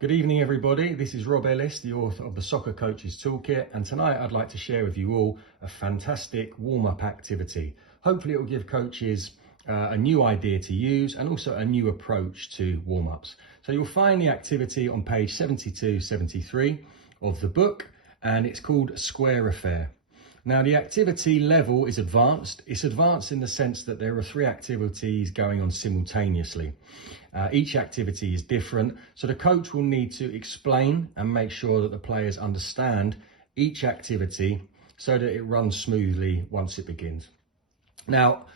Good evening, everybody. This is Rob Ellis, the author of the Soccer Coach's Toolkit, and tonight I'd like to share with you all a fantastic warm-up activity. Hopefully it will give coaches a new idea to use and also a new approach to warm-ups. So you'll find the activity on page 72-73 of the book, and it's called Square Affair. Now, the activity level is advanced. It's advanced in the sense that there are 3 activities going on simultaneously. Each activity is different, so the coach will need to explain and make sure that the players understand each activity so that it runs smoothly once it begins. Now,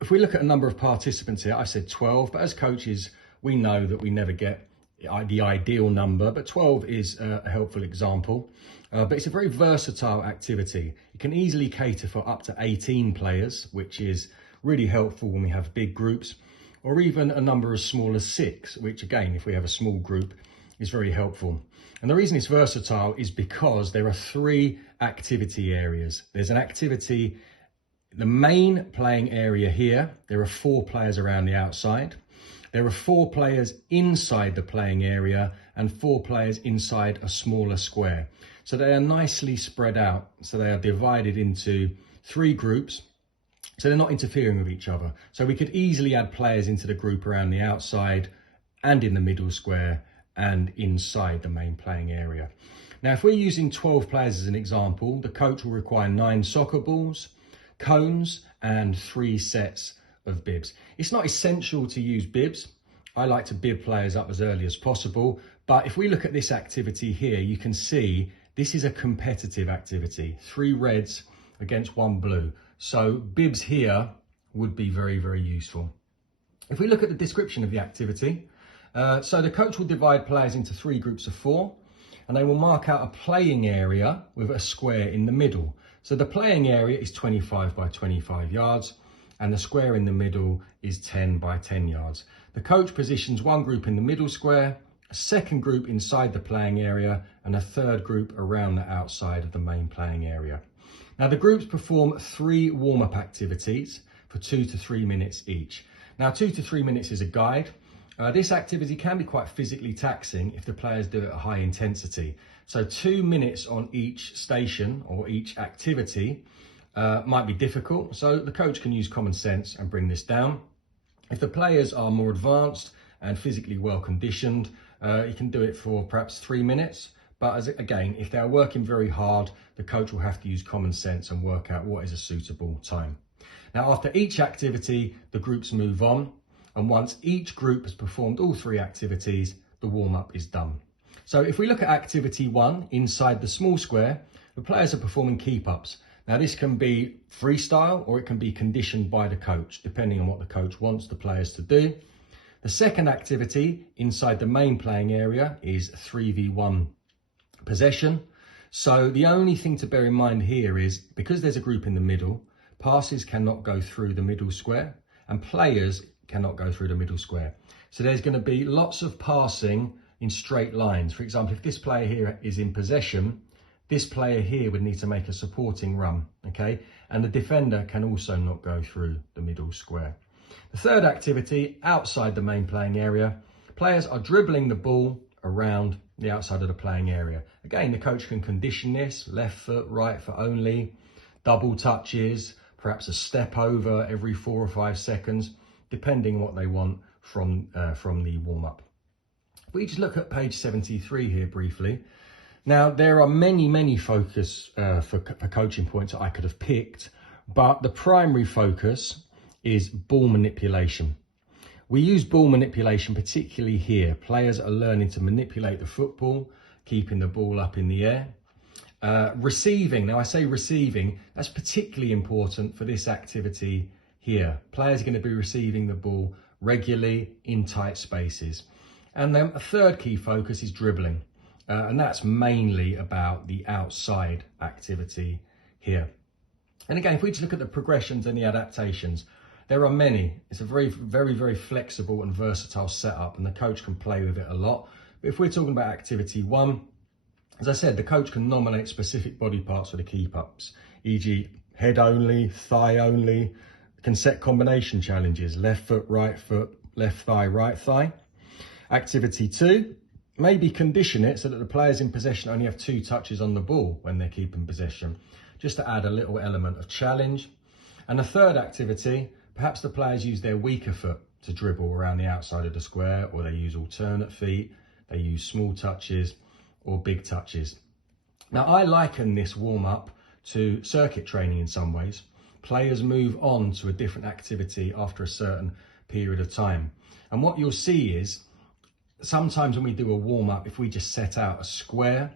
if we look at a number of participants here, I said 12, but as coaches, we know that we never get the ideal number, but 12 is a helpful example. But it's a very versatile activity. It can easily cater for up to 18 players, which is really helpful when we have big groups, or even a number as small as 6, which again, if we have a small group, is very helpful. And the reason it's versatile is because there are 3 activity areas. There's an activity, the main playing area here. There are 4 players around the outside. There are 4 players inside the playing area and 4 players inside a smaller square. So they are nicely spread out. So they are divided into 3 groups. So they're not interfering with each other. So we could easily add players into the group around the outside and in the middle square and inside the main playing area. Now, if we're using 12 players as an example, the coach will require 9 soccer balls, cones, and 3 sets of bibs. It's not essential to use bibs. I like to bib players up as early as possible. But if we look at this activity here, you can see this is a competitive activity. 3 reds against 1 blue. So bibs here would be very, very useful. If we look at the description of the activity, so the coach will divide players into 3 groups of 4, and they will mark out a playing area with a square in the middle. So the playing area is 25 by 25 yards, and the square in the middle is 10 by 10 yards. The coach positions 1 group in the middle square, a 2nd group inside the playing area, and a 3rd group around the outside of the main playing area. Now, the groups perform 3 warm-up activities for 2 to 3 minutes each. Now, 2 to 3 minutes is a guide. This activity can be quite physically taxing if the players do it at high intensity. So 2 minutes on each station or each activity might be difficult. So the coach can use common sense and bring this down. If the players are more advanced and physically well conditioned, you can do it for perhaps 3 minutes. But again, if they're working very hard, the coach will have to use common sense and work out what is a suitable time. Now, after each activity, the groups move on. And once each group has performed all 3 activities, the warm-up is done. So if we look at activity 1, inside the small square, the players are performing keep-ups. Now, this can be freestyle or it can be conditioned by the coach, depending on what the coach wants the players to do. The second activity inside the main playing area is 3v1 possession. So the only thing to bear in mind here is because there's a group in the middle, passes cannot go through the middle square and players cannot go through the middle square. So there's going to be lots of passing in straight lines. For example, if this player here is in possession, this player here would need to make a supporting run, okay? And the defender can also not go through the middle square. The third activity, outside the main playing area, players are dribbling the ball around the outside of the playing area. Again, the coach can condition this, left foot, right foot only, double touches, perhaps a step over every 4 or 5 seconds, depending on what they want from the warm-up. We just look at page 73 here briefly. Now, there are many focus for coaching points that I could have picked, but the primary focus is ball manipulation. We use ball manipulation particularly here. Players are learning to manipulate the football, keeping the ball up in the air. Receiving, now I say receiving, that's particularly important for this activity here. Players are going to be receiving the ball regularly in tight spaces. And then a third key focus is dribbling. And that's mainly about the outside activity here. And again, if we just look at the progressions and the adaptations, there are many. It's a very flexible and versatile setup, and the coach can play with it a lot. But if we're talking about activity 1, as I said, the coach can nominate specific body parts for the keep-ups, e.g. head only, thigh only, can set combination challenges, left foot, left thigh, right thigh. Activity 2, maybe condition it so that the players in possession only have 2 touches on the ball when they're keeping possession, just to add a little element of challenge. And the third activity, perhaps the players use their weaker foot to dribble around the outside of the square, or they use alternate feet, they use small touches or big touches. Now, I liken this warm-up to circuit training in some ways. Players move on to a different activity after a certain period of time. And what you'll see is, sometimes when we do a warm-up, if we just set out a square,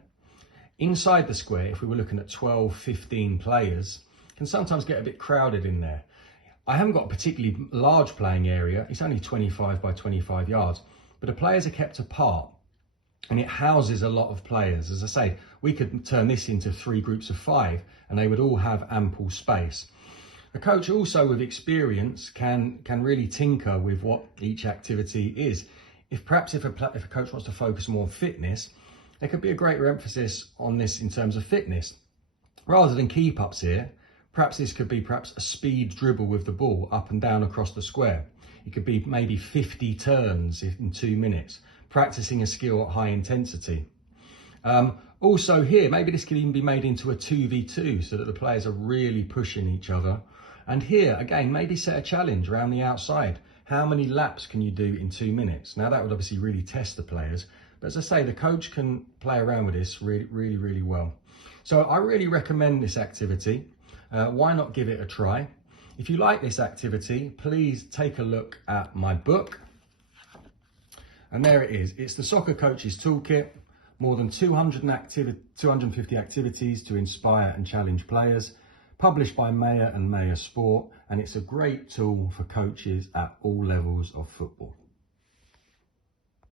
inside the square, if we were looking at 12, 15 players, can sometimes get a bit crowded in there. I haven't got a particularly large playing area. It's only 25 by 25 yards, but the players are kept apart and it houses a lot of players. As I say, we could turn this into 3 groups of 5 and they would all have ample space. A coach also with experience can really tinker with what each activity is. If a coach wants to focus more on fitness, there could be a greater emphasis on this in terms of fitness. Rather than keep-ups here, perhaps this could be a speed dribble with the ball up and down across the square. It could be maybe 50 turns in 2 minutes, practicing a skill at high intensity. Also here, maybe this could even be made into a 2v2 so that the players are really pushing each other. And here, again, maybe set a challenge around the outside. How many laps can you do in 2 minutes? Now that would obviously really test the players. But as I say, the coach can play around with this really well. So I really recommend this activity. Why not give it a try? If you like this activity, please take a look at my book. And there it is. It's the Soccer Coach's Toolkit. More than 250 activities to inspire and challenge players. Published by Mayer and Mayer Sport. And it's a great tool for coaches at all levels of football.